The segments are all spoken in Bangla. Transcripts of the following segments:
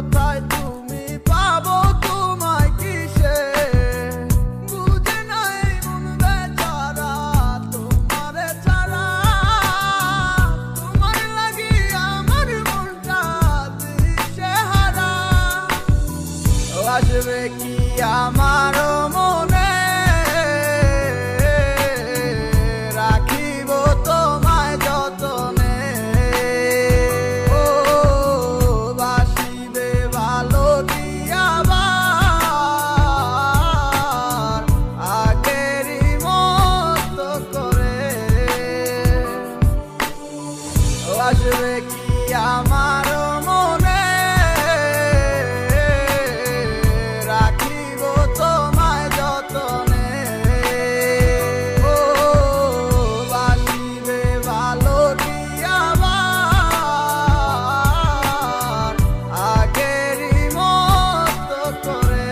কোথায় তুমি পাবো তোমায় কিসে বুঝে নাই মন বেচারা তোমারে ছাড়া তোমার লাগি আমার মনটা দিশে হারা আসবে কি আমার মনে রাখিব তোমায় যতনে ও বাসিবে ভালো দিয়াবার আগেরই মতো করে আসবে কি আমার মনে রাখিব তোমায় যতনে ও বাসিবে ভালো দিয়াবার আগেরই মতো করে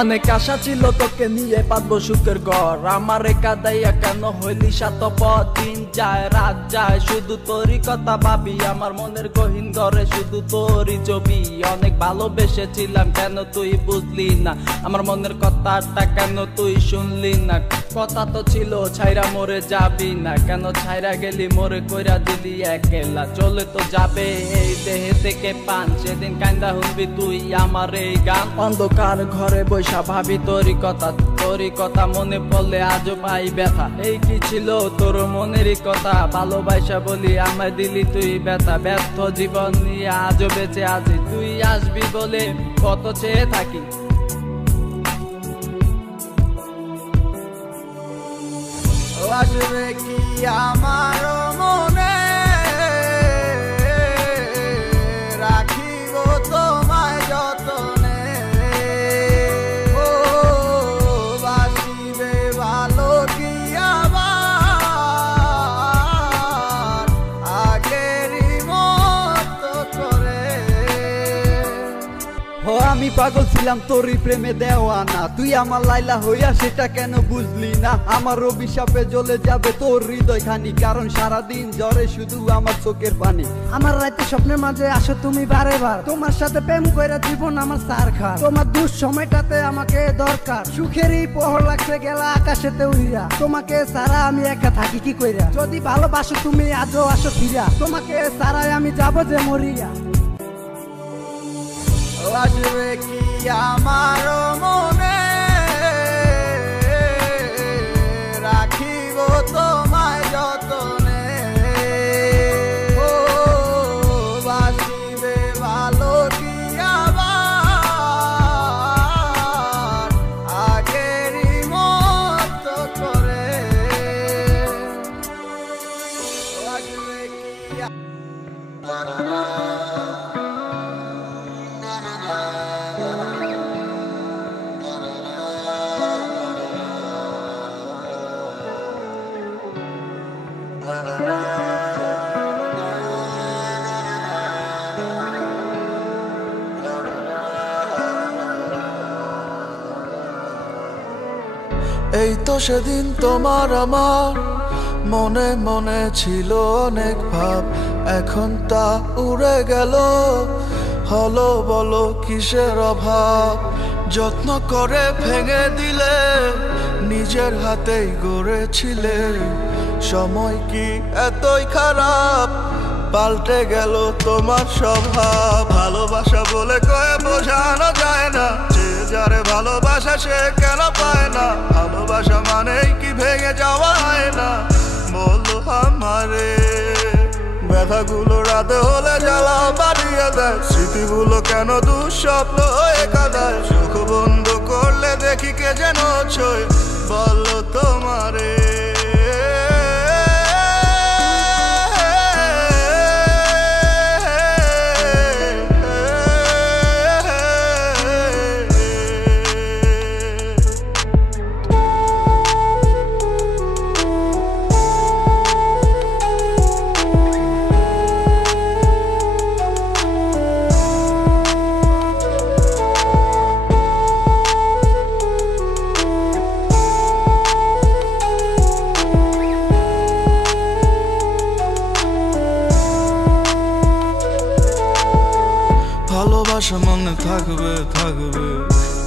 অনেক আশা ছিল তোকে নিয়ে পাতবো সুখের ঘর আমারে কাদাইয়া কেন হইলি সাতপথ দিন যায় রাত যায় শুধু তোরই কথা ভাবি আমার মনের গহীন ঘরে শুধু তোরই ছবি অনেক ভালোবেসেছিলাম কেন তুই বুঝলি না আমার মনের কথাটা কেন তুই শুনলি না কথা তো ছিল ছাইরা মরে যাবি না কেন ছাইরা গেলি মরে কইরা দিলি একলা চলে তো যাবে এই দেহে থেকে পান সেদিন কান্দা শুনবি তুই আমার এই গান অন্ধকার ঘরে বৈশা ভাবি তোরই কথা মনে পড়লে আজও পাই ব্যথা এই কি ছিল তোর মনেরই কথা ভালোবাসা বলি আমায় দিলি তুই ব্যথা ব্যর্থ জীবন নিয়ে আজও বেঁচে আছি তুই আসবি বলে কত চেয়ে থাকি আসবে কি আমার মনে রাখিব তোমায় যতনে ও বাসিবে ভালো দিয়াবার আগেরই মতো করে ও আমি পাগল ছিলাম তোরই প্রেমে দেওয়ানা তুই আমার লাইলা হইয়া সেটা কেন বুঝলি না আমার অভিশাপে জ্বলে যাবে তোর হৃদয় খানি কারণ সারাদিন জ্বরে শুধু আমার চোখের পানি আমার রাতে স্বপ্নের মাঝে আসো তুমি বারে বার তোমার সাথে প্রেম কইরা জীবন আমার সার খা তোমার দুঃসময়টাতে আমাকে দরকার সুখেরই পহর লাগছে গেলা আকাশেতে উড়িয়া তোমাকে সারা আমি একা থাকি কি কইরা যদি ভালোবাসো তুমি আজও আসো ফিরা তোমাকে সারাই আমি যাবো যে মরিয়া আসবে কি আমার মনে রাখিব তোমায় যতনে ও বাসিবে ভালো দিয়াবার আগেরই মতো করে আসবে কি এই তো সেদিন তোমার আমার মনে মনে ছিল অনেক ভাব এখন তা উড়ে গেল হলো বলো কিসের অভাব যত্ন করে ভেঙে দিলে নিজের হাতেই গড়েছিলে সময় কি এতই খারাপ পাল্টে গেল তোমার স্বভাব ভালোবাসা বলে কয়ে বোঝানো যায় না যে যারে ভালোবাসা সে কেন পায় না ভালোবাসা মানেই কি ভেঙে যাওয়া হয় না বলো আমারে ব্যথাগুলো রাতে হলে জ্বালা বাড়িয়ে দেয় স্মৃতিগুলো কেন দুঃস্বপ্ন হয়ে কাঁদায় চোখ বন্ধ করলে দেখি কে যেন ছয় বলো তোমারে ভালোবাসা মনে থাকবে থাকবে,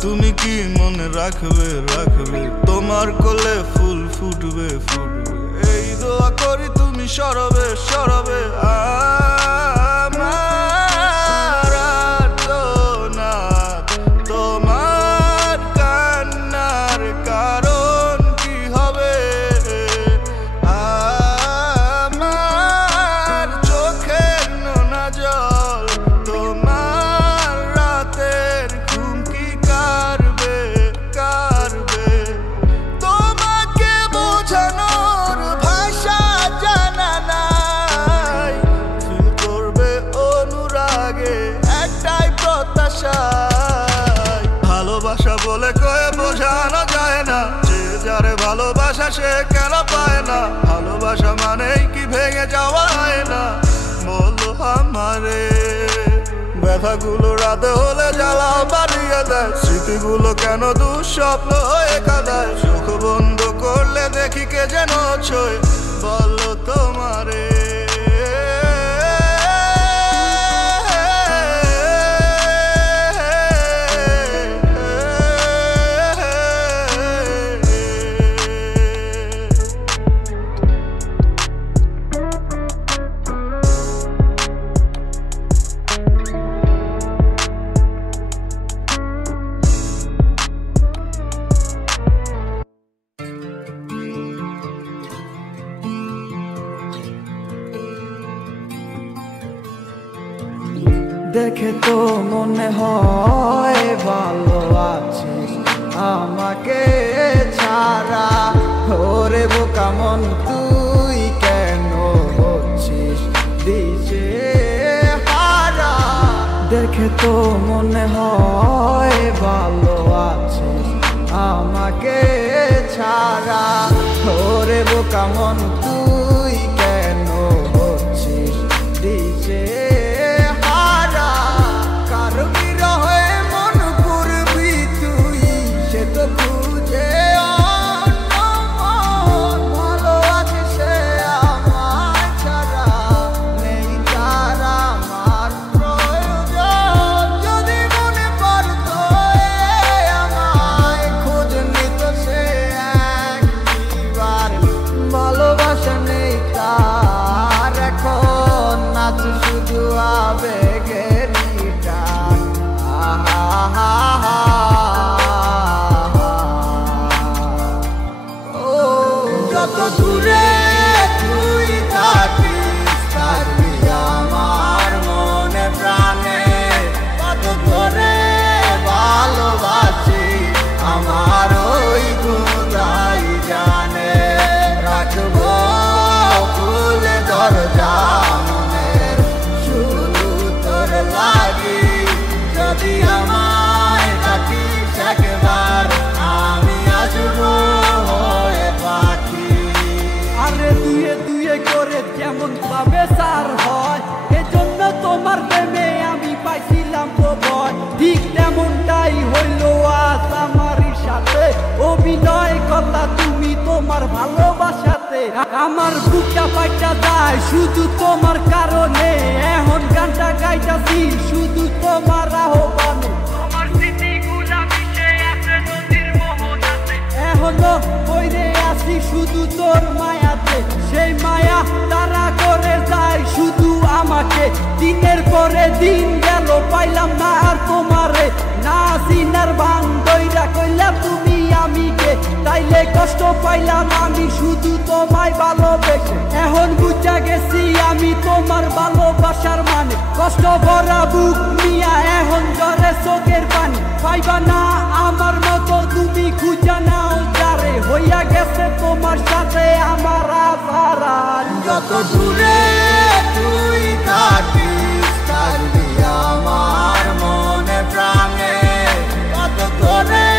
তুমি কি মনে রাখবে রাখবে, তোমার কোলে ফুল ফুটবে ফুটবে, এই দোয়া করি তুমি সরবে সরবে। আমার আর্তনাদ, তোমার কান্নার কারণ কি হবে, আমার চোখের নোনা জল, তোমার রাতের ঘুম কি কারবে কারবে, তোমাকে বোঝানোর ভাষা জানা নাই, ফিল করবে অনুরাগে একটাই প্রত্যাশায়। ভালোবাসা বলে কয়ে বোঝানো যায় না, যে যারে ভালোবাসা সে কেন পায় না, ভালোবাসা মানেই কি ভেঙে যাওয়া হয় না, বলো আমারে। ব্যথাগুলো রাতে হলে জ্বালা বাড়িয়ে দেয়, স্মৃতিগুলো কেন দুঃস্বপ্ন হয়ে কাঁদায়, চোখ বন্ধ করলে দেখি কে যেন ছয়, বলো তোমারে। দেখে তো মনে হয় ভালো আছিস আমাকে ছাড়া, ওরে বোকা মন তুই কেন হচ্ছিস দিশে হারা। দেখে তো মনে হয় ভালো আছিস আমাকে ছাড়া, ওরে বোকা মন তুই কেন হচ্ছিস দিশে হারা। কারো বিরহে মন করবি তুই, সে তো খুঁজে অন্য মন, ভালো আছে সে আমার ছাড়া, নেই তার আমার প্রয়োজন। যদি মনে পড়তো আমায় খোঁজ নিত সে একবার, ভালোবাসা নেই তার এখন, নাচ শুধু আবেগের টান। ও যত দূরে তুই থাকিস থাকবি আমার মনে প্রাণে, কত ধরে ভালোবাসি আমার ওই খোদাই জানে। রাখবো খুলে দরজা মনের শুধু তোর লাগি, যদি আমায় ডাকিস একবার আমি আসবো হয়ে পাখি। আরে দুয়ে দুয়ে করে যেমন ভাবে সার হয়, এজন্য তোমার প্রেমে আমি পাইছিলাম প্রবল, ঠিক তেমনটাই হইল আজ আমারই সাথে। অভিনয় করলা তুমি তোমার ভালোবাসাতে, আমার বুকটা পাইটা যায় শুধু তোমার কারণে, এখন গানটা গাইতাছি শুধু তোমার আহ্বানে। এখনো বইরে আছি শুধু তোর মায়াতে, সেই মায়া তারা করে যায় শুধু আমাকে। দিনের পরে দিন গেল পাইলাম না আর তোমারে, না সিনার ভাঙ দইরা কইলা তুমি আমিকে, তাইলে কষ্ট পাইলাম আমি শুধু তোমায় ভালোবেসে। এখন বুঝা গেছি আমি তোমার ভালোবাসার মানে, কষ্ট ভরা বুক নিয়া এখন জ্বরে চোখের পানি। পাইবা না আমার মতো তুমি খুঁজা নাও যারে, হইয়া গেছে তোমার সাথে আমার আধার। যত দূরে তুই থাকিস থাকবি আমার মনে প্রাণে, কত করে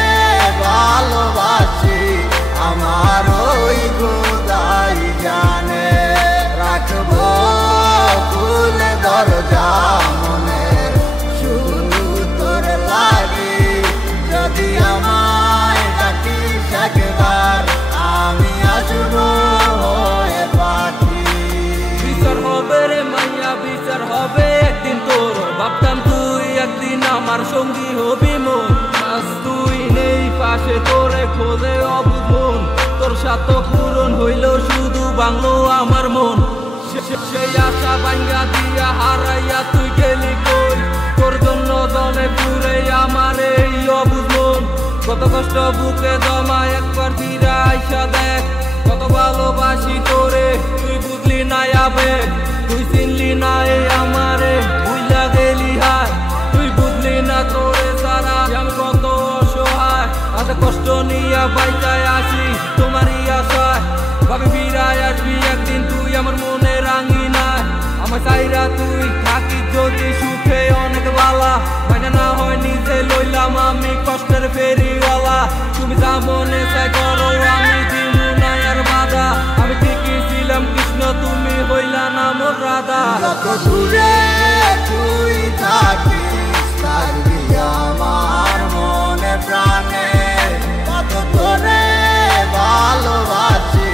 ভালোবাসি আমার ওই খোদাই জানে। রাখবো খুলে দরজা মনের শুধু তোর লাগি, যদি আমায় ডাকিস একবার আমি আসবো হয়ে পাখি। বিচার হবে রে মাইয়া বিচার হবে একদিন তোর, আমার সঙ্গী হবি মন। আজ তুই নেই পাশে, তোরে খোঁজে অবুঝ মন। তোর সাথে পূরণ হইল শুধু বাংলো আমার মন। সেই আশা ভাঙ্গা দিয়া হারাইয়া তুই গেলি কই, তোর জন্য জলে পুরে আমার এই অবুঝ মন। কত কষ্ট বুকে জমা একবার ফিরে আইসা দেখ, কত ভালোবাসি তোরে তুই বুঝলি না আবেগ। তুই চিনলি না এই আমারে ভুইলা গেলি হায়, তুই বুঝলি না তোরে সারা আমি কত অসহায়। এত কষ্ট নিয়া বাইচায় আসি তোমারই আশায়, ভাবি ফিরায় আসবি একদিন তুই আমার মনে রাঙি নাই। আমার চাইরা তুই থাকিস যদি সুখে অনেক বালা, মাইনা না হয় নিজে লইলাম আমি কষ্টের ফেরিওয়ালা। তুমি যা মনে চাই করো আমি দিমু না আর বাধা, আমি ঠিকই ছিলাম কৃষ্ণ তুমি হইলা না মোর রাধা। যত দূরে তুই থাকিস থাকবি আমার মনে প্রাণে, কত তোরে ভালোবাসি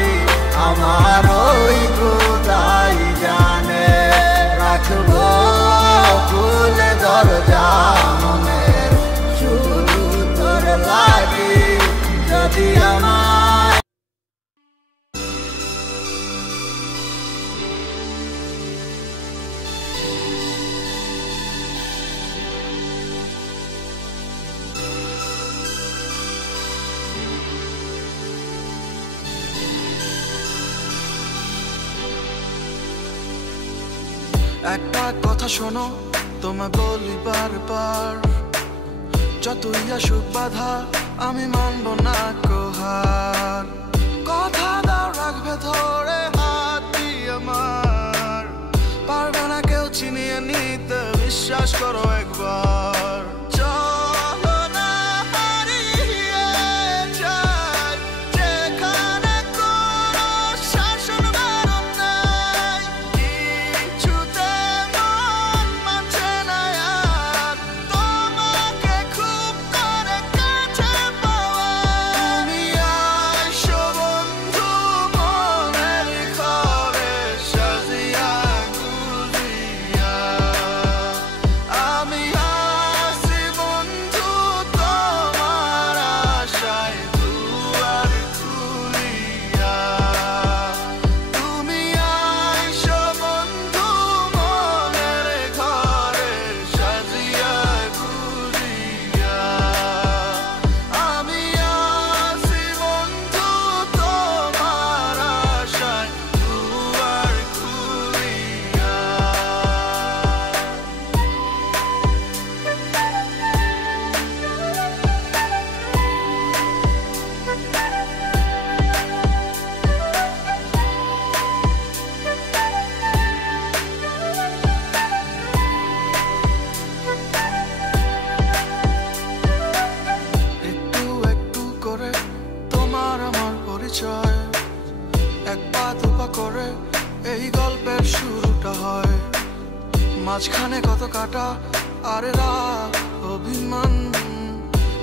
আমার ওই খোদাই জানে। রাখবো খুলে দরজা মনের শুধু তোর লাগি, যদি আমার একটা কথা শোনো তোমায় বলি বারবার, যতই আসুক বাধা আমি মানব না কোহার। কথা দাও রাখবে ধরে হাতটি আমার, পারবে না কেউ চিনিয়ে নিতে বিশ্বাস করো একবার। চলো না হারিয়ে যাই যেখানে কোনো শাসন বারণ নাই, কিছুতে মন মানছে না আর তোমাকে খুব করে কাছে পাওয়া। তুমি আইসো বন্ধু মনের ঘরে সাজিয়া গুজিয়া, আমি আসি বন্ধু তোমার আশায় দুয়ার খুলিয়া। তুমি আইসো বন্ধু মনের ঘরে সাজিয়া গুজিয়া, আমি আসি বন্ধু তোমার আশায় দুয়ার খুলিয়া। একটু একটু করে তোমার আমার পরিচয়, এক পা দুপা করে এই গল্পের শুরুটা হয়। মাঝখানে কত কাটা আর রাগ অভিমান,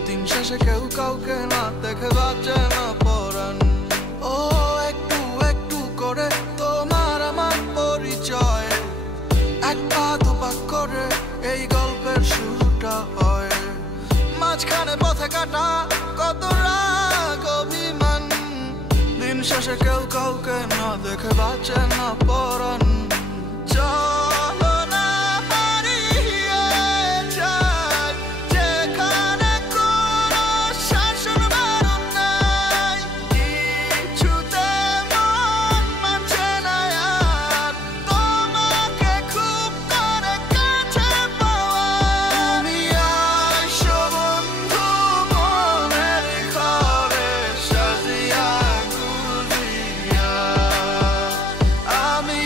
দিন শেষে কেউ কাউকে না দেখে বাঁচে না পরাণ। ও একটু একটু করে তোমার আমার পরিচয়, এক পা দুপা করে এই গল্পের শুরুটা হয়। মাঝখানে পথে কাটা কত রাগ অভিমান, দিন শেষে কেউ কাউকে না দেখে বাঁচে না পরাণ। চলো না হারিয়ে যাই যেখানে কোনো শাসন বারণ নাই, কিছুতে মন মানছে না আর তোমাকে খুব করে কাছে পাওয়া। তুমি আইসো বন্ধু মনের ঘরে সাজিয়া গুজিয়া, আমি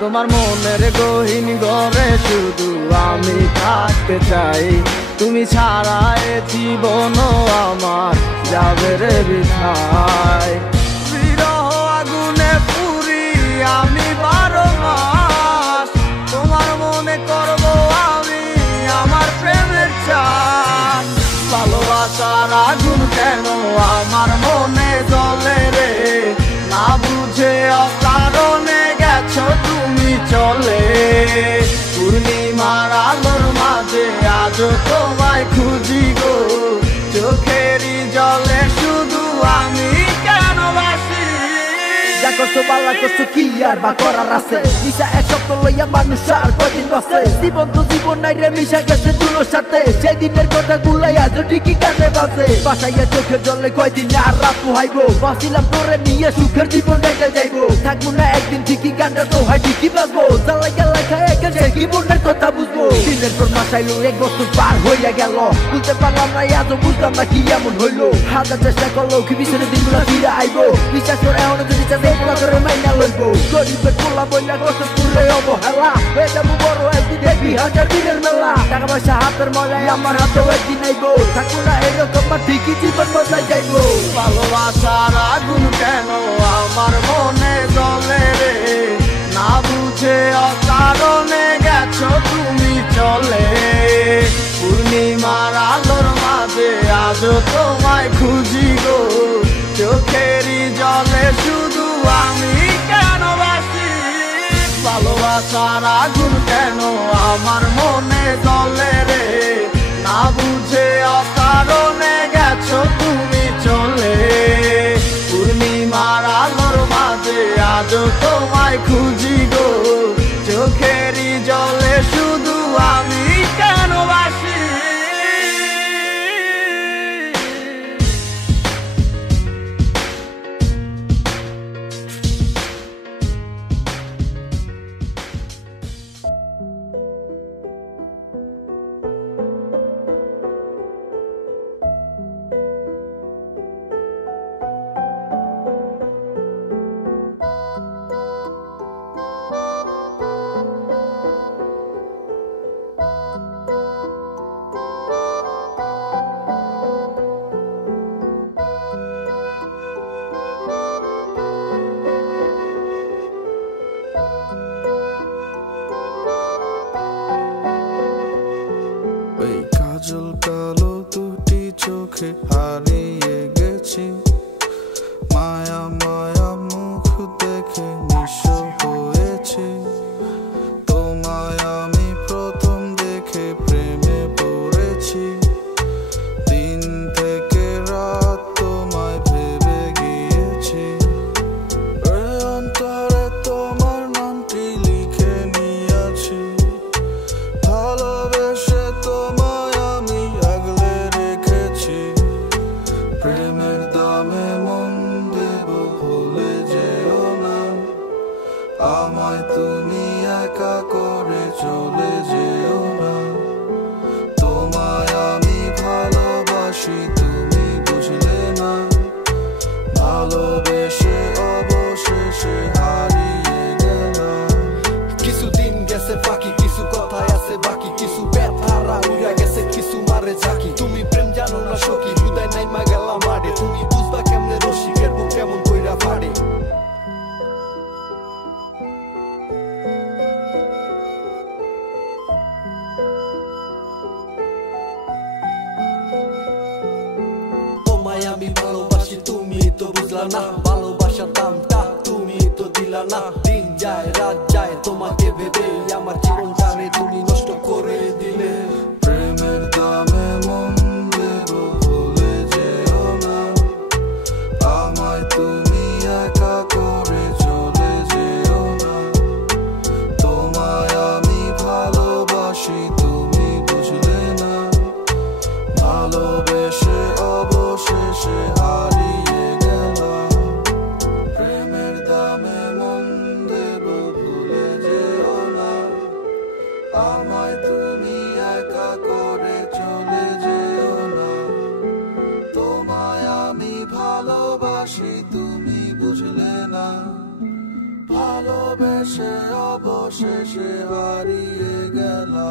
তোমার মনের গহীন ঘরে শুধু আমি থাকতে চাই, তুমি ছাড়া এ জীবন আমার যাবে রে বৃথায়। বিরহ আগুনে পুরি আমি 12 মাস, তোমার মনে করব আমি আমার প্রেমের চান। ভালোবাসার আগুন কেন আমার মনে জ্বলে রে, না বুঝে অকারণে গেছো তুমি চলে। পূর্ণিমার আলোর মাঝে আজও তোমায় খুঁজি গো, চোখেরই জলে শুধু আমি কেন বাসি। যা করছো বালা করছো কি আর বা করার আছে, নিশা এক সপ্তাহ লইয়া মানুষ আর কদিন বাসে। জীবন তো জীবন নাই রে, মিশা গেছে দুলোর সাথে, সেই দিনের কথা গুলাই আজও ঠিকই কানে বাজে। বাসাইয়া চোখের জলে কয়দিন আর রাত পোহাইবো, বাঁচিলাম তোরে নিয়ে সুখের জীবন গাইতে যাইবো। থাকবো না একদিন ঠিকই গানটা তো হয় ঠিকই বাজবো, জ্বালাইয়া লেখা একে সে কি মনের কথা বুঝবো। দিনের পর মাস আইলো 1 বছর পার হইয়া গেল, বুঝতে পারলাম না আজও বুঝলাম না কি এমন হইলো। হাজার চেষ্টা করলো কি পিছনে দিনগুলো ফিরে আইবো, বিশ্বাস করে এখনো যদি চাষে করে মাইনা লইবো। গরিবের পোলা বইলা কষ্ট পুরে অবহেলা, হয়ে যাবো বড় একদিন দেখবি 1000 দিনের মেলা। টাকা পয়সা হাতের মজায় আমার হাতেও একদিন আইবো, থাকবো না এরকম ঠিকই জীবন বদলাই যাইবো। ভালোবাসার আগুন কেন আমার মনে জ্বলে রে, না বুঝে অকারণে গেছো তুমি চলে। পূর্ণিমার আলোর মাঝে আজও তোমায় খুঁজি গো, চোখেরই জলে শুধু আমি কেন বাসি। ভালোবাসার আগুন কেন আমার মনে জ্বলে রে, না বুঝে অকারণে গেছো তুমি চলে। পূর্ণিমার আলোর মাঝে আজও তোমায় খুঁজি গো, চোখেরই জলে শুধু আমি কেন বাসি। কাজল কালো দুটি চোখে হারিয়ে গেছি, মায়া মায়া মুখ দেখে নিঃস্ব হয়েছি। তোমায় আমি প্রথম দেখে প্রেমে পড়েছি, দিন থেকে রাত তোমায় ভেবে গিয়েছি। অন্তরে তোমার নামটি লিখে নিয়েছি, ভালোবেসে তোমায় আমি আগলে রেখেছি। প্রেমের দামে মন দেব ভুলে যেও না, আমায় তুমি একা করে চলে যেও না। তোমায় আমি ভালোবাসি তুমি বুঝলে না, ভালোবেসে অবশেষে হারিয়ে গেলাম। কিছুদিন গেছে বাকি, কিছু কথাই আছে বাকি, কিছু ব্যথারা উড়া গেছে, কিছু মারে ঝাঁকি। তুমি প্রেম জানো না সখী, হৃদয় নাইমা গেলাম মারে, তুমি বুঝবা কেমনে রসিকের বুক কেমন কইরা ফাড়ে। তোমায় আমি ভালোবাসি তুমি তো বুঝলা না, ভালোবাসার দামটা তুমি তো দিলা না। দিন যায় রাত যায় তোমাকে ভেবে আমার জীবনটারে তুমি নষ্ট করে দিলে। প্রেমের দামে মন দেব ভুলে যেও না, আমায় তুমি একা করে চলে যেও না। তোমায় আমি ভালোবাসি তুমি বুঝলে না, ভালোবেসে অবশেষে হারিয়ে গেলাম। প্রেমের দামে মন দেব ভুলে যেও না, এসে অবশেষে হারিয়ে গেলা।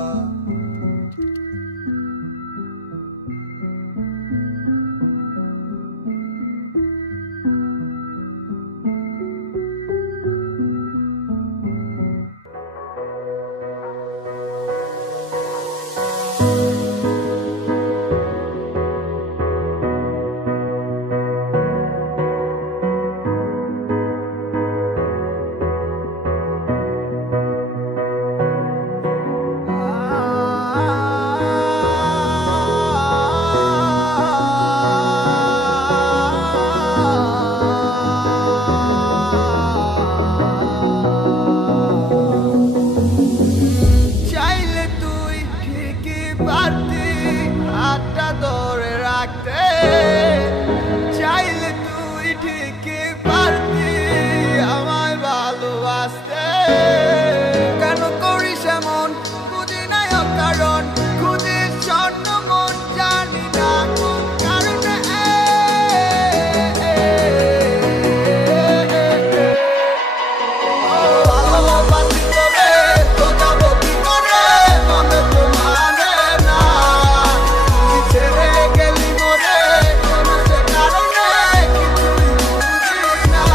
চাইলে তুই ঠিকই পারতি হাতটা ধরে রাখতে, চাইলে তুই ঠিকই পারতি আমায় ভালোবাসতে। কেন করিস এমন বুঝি নাই কারণ, খুঁজিস স্বর্ণ মন জানি না কোন কারণে। ভালোবাসি তোরে তো যাবো কি করে, মনে তো মানে না। তুই ছেড়ে গেলি মোরে কোন সে কারণে, কিছুই বুঝি না।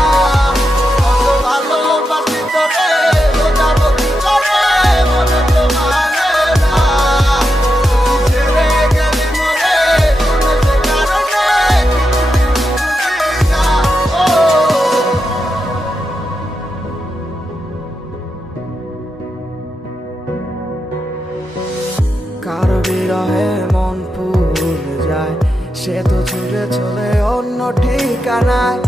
ভালোবাসি তোরে তো যাবো কি করে, মনে তো মানে না। তুই ছেড়ে গেলি মোরে কোন সে কারণে, কিছুই বুঝি না। কারো বিরহে মন পুড়ে যায়, সে তো ছুটে চলে অন্য ঠিকানায়।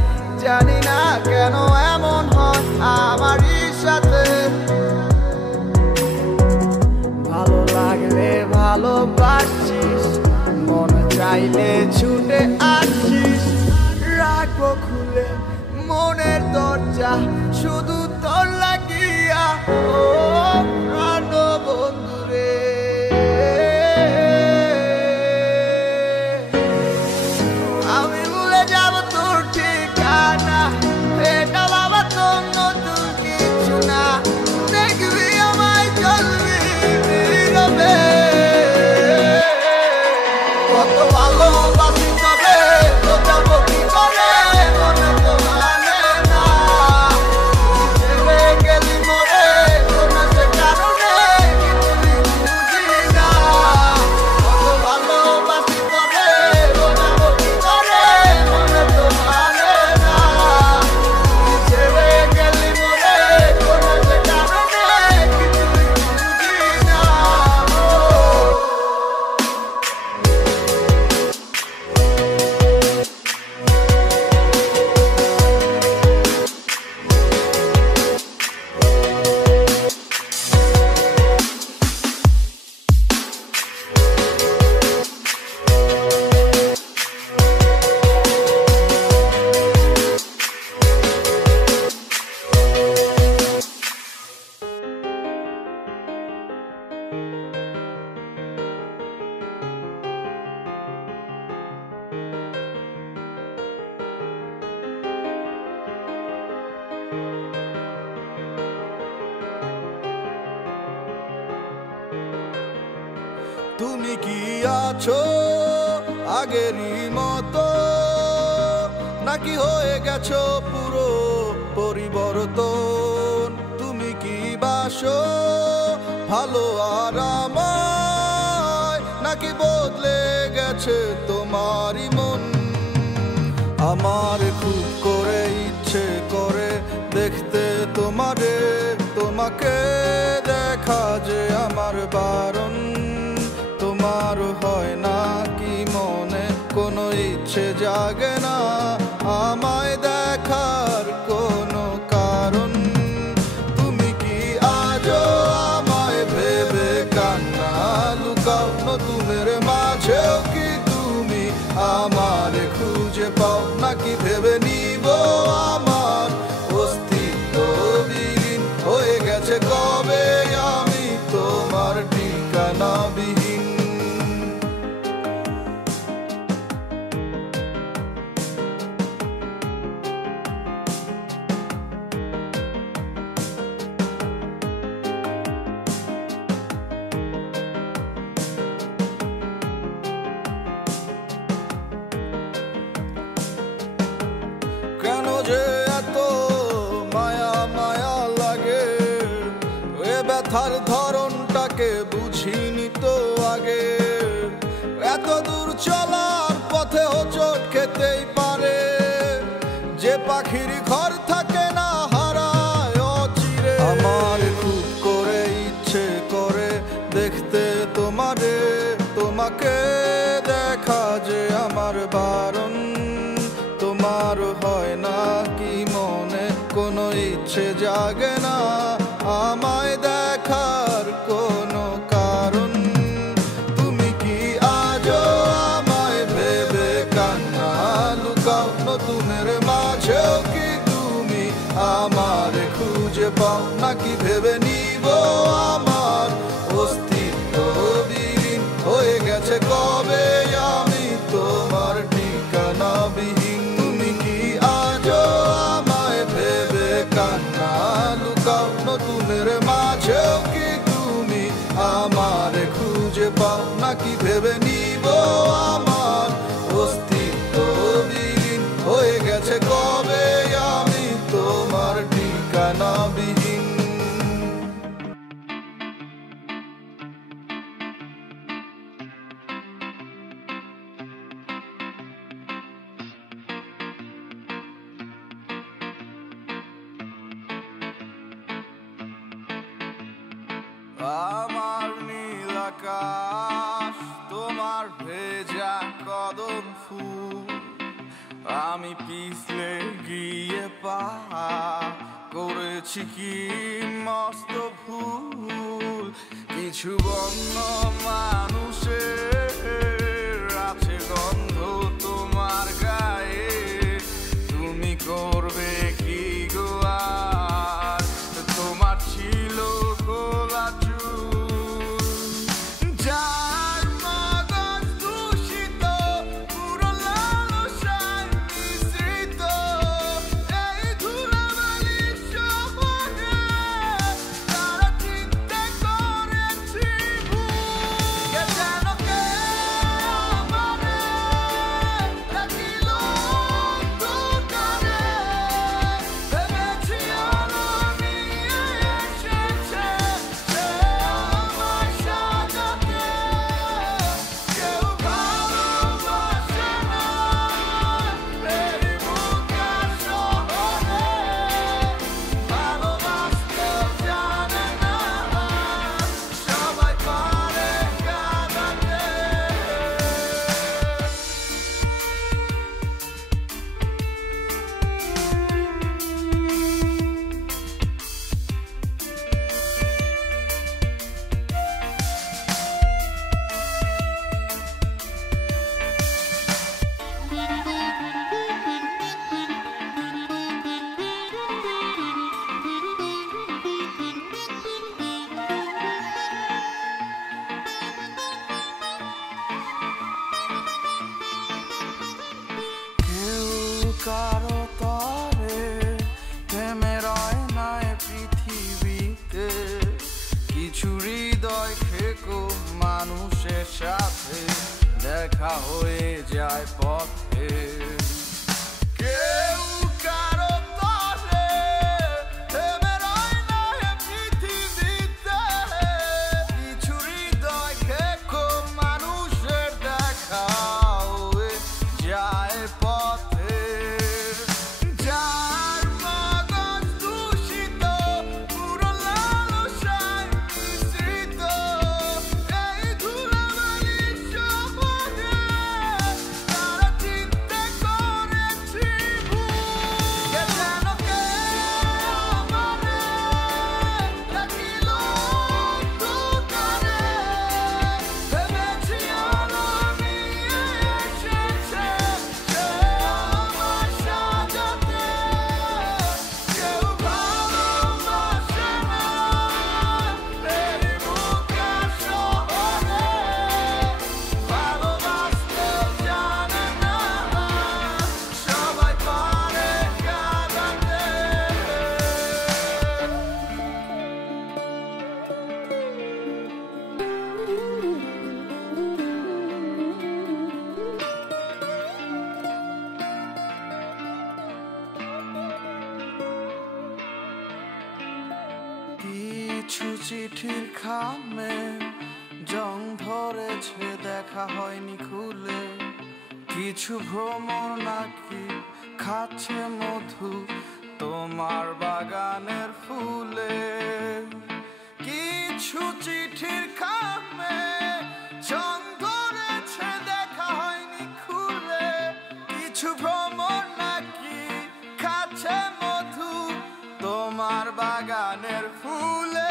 জানি না কেন এমন হয় আমারই সাথে। ভালো লাগলে ভালোবাসিস, মন চাইলে ছুটে আসিস। রাখবো খুলে মনের দরজা শুধু তোর লাগিয়া, ও প্রাণ বন্ধুরে। আমি ভুলে যাব তোর ঠিকানা, এটা বাবা তোর নতুন কিছু না। দেখবি আমায় চলবি নীরবে, কত ভালোবাসি তবে তো যাবো কি করে, মনে তো মানে না। ছেড়ে গেলি মোরে কোন সে কারণে, কিছুই বুঝি না। কত ভালোবাসি তবে তো যাবো কি করে, মনে তো মানে না। ছেড়ে গেলি মোরে কোন সে কারণে, কিছুই বুঝি না। তুমি কি আছো আগেরই মতো, নাকি হয়ে গেছো পুরো পরিবর্তন? তুমি কি বাসো ভালো আর আমায়, নাকি বদলে গেছে তোমারই মন? আমার খুব করে ইচ্ছে করে দেখতে তোমারে, তোমাকে দেখা যে আমার বারণ। তোমার হয় না কি মনে কোনো ইচ্ছে জাগে না আমায় দেখার কোনো কারণ? তুমি কি আজও আমায় ভেবে কান্না লুকাও? নতুনের মাঝেও কি তুমি আমার খুঁজে পাও, নাকি ভেবে নিব আমার অস্তিত্ব বিলীন হয়ে গেছে কবে আমি তোমার ঠিকানা বিহীন? কথার ধরনটাকে বুঝিনি তো আগে। এত দূর চলার পথে হোঁচট খেতেই পারে, যে পাখির ঘর থাকে না হারায় অচিরে। আমার খুব করে ইচ্ছে করে দেখতে তোমারে, তোমাকে দেখা যে আমার বারণ। তোমার হয় না কি মনে কোনো ইচ্ছে জাগে না আমায় দেখার কোনো কারণ? তুমি কি আজও আমায় ভেবে কান্না লুকাও? নতুনের মাঝেও কি তুমি আমার খুঁজে পাও? নাকি ভেবে নিব আমার অস্তিত্ব বিলীন হয়ে গেছে কবে আমি তোমার ঠিকানা বিহীন? তুমি কি আজও আমায় ভেবে কান্না লুকাও? নতুনের মাঝেও কি তুমি আমার খুঁজে পাও? নাকি ভেবে নিব আমার অস্তিত্ব বিলীন হয়ে গেছে কবে আমি তোমার ঠিকানা বিহীন? আমার নীল আকাশ, তোমার ভেজা কদম ফুল, আমি পিছলে গিয়ে পা করেছি কি মস্ত ভুল। কিছু বন্য মানুষের আছে গন্ধ তোমার গায়ে, তুমি করবে কি গো আর? তোমার ছিল গোলা চুল, যার মগজ দূষিত পুরো লালসায় মিশ্রিত, এই ধুলাবালির শহরে তারা চিন্তা করেছি ভুল। কে যেন কে আমারে ডাকিল অন্ধকারে, ভেবেছি আলো নিয়ে এসেছে সে আমায় সাজাতে। কেউ ভালোবাসে না এই বুকের শহরে, ভালোবাসতেও জানে না সবাই পারে কাঁদাতে। কেউ কারো তরে থেমে রয় না এ পৃথিবীতে, কিছু হৃদয় থেকো মানুষের সাথে দেখা হয়ে যায় পথে। কেউ কারো তরে থেমে রয় না এ পৃথিবীতে, কিছু হৃদয় থেকো মানুষের দেখা হয়ে যায় পথে। যার মগজ দূষিত পুরো লালসায় মিশ্রিত, এই ধুলাবালির শহরে তারা চিন্তা কিছু চিঠির খামে জং ধরেছে, দেখা হয়নি খুলে। কিছু ভ্রমর নাকি খাচ্ছে মধু তোমার বাগানের ফুলে। কিছু চিঠির খামে জং ধরেছে, দেখা হয়নি খুলে। কিছু ভ্রমর নাকি খাচ্ছে মধু তোমার বাগানের ফুলে।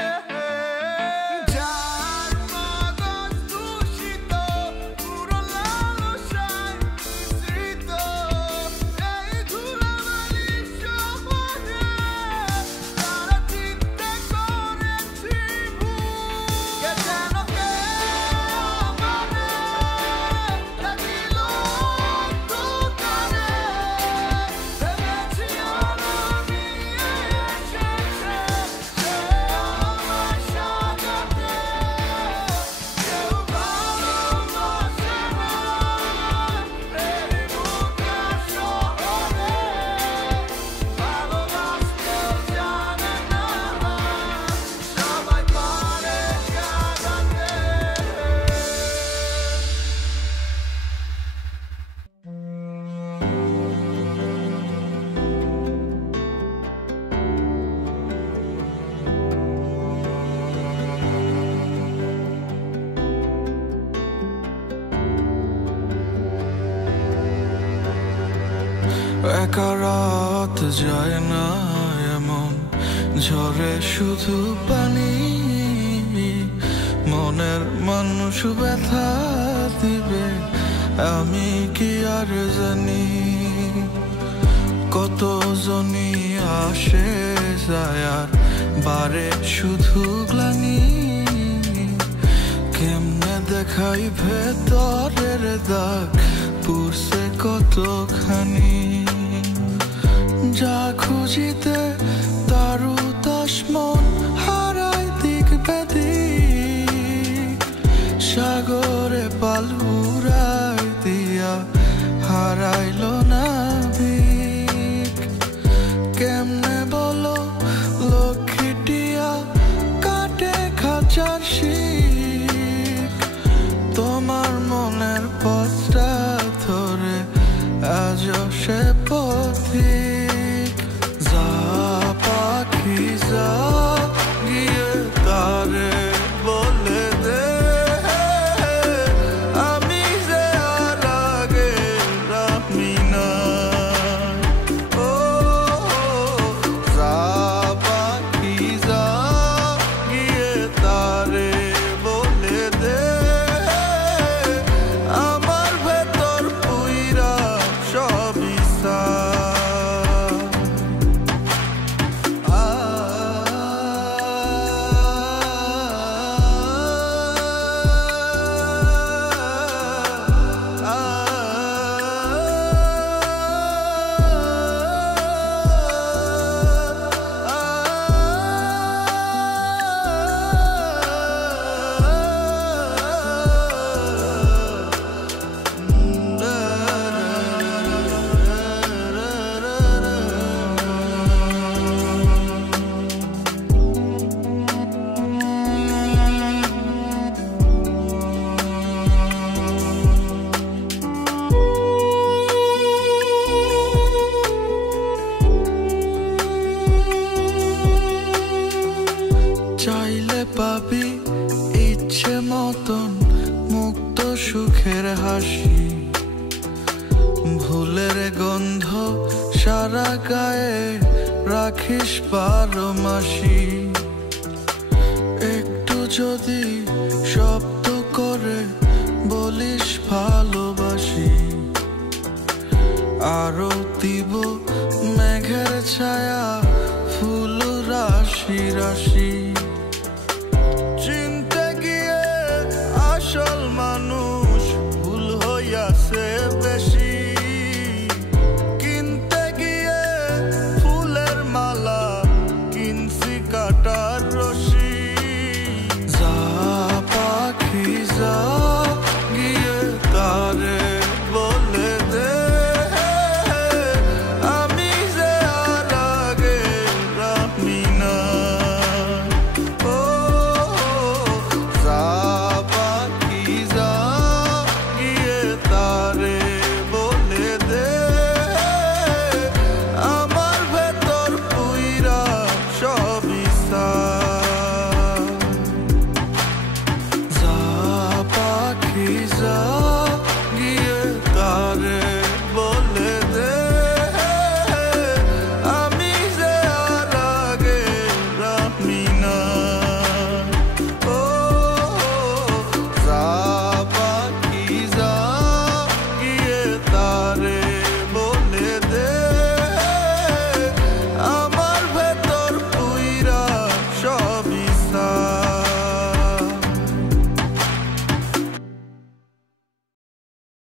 একা রাত যায় না এমন, ঝরে শুধু পানি। মনের মানুষ ব্যথা দিবে আমি কি আর জানি। কত জনই আসে যায় আর বারে শুধু গ্লানি। কেমনে দেখাই ভেতরের দাগ পুরছে কতখানি। যা খুঁজিতে তারু তাস মন হারাই দিক বেদিক। সাগরে পাল উড়াই দিয়া হারাইল না দিক। কেমনে বলো লক্ষ্মীটিয়া কাটে খাঁচার শিক। তোমার মনের পথটা ধরে আজ সে পথিক। যা পাখি যা গিয়ে তারে বলে দে আমি যে আর আগে রাখি না। ও যা পাখি যা গিয়ে তারে বলে দে আমার ভেতর পুইরা সব ইচ্ছা। চাইলে পাবি ইচ্ছে মতন মুক্ত সুখের হাসি। ভুলের গন্ধ সারা গায়ে রাখিস 12 মাসি। একটু যদি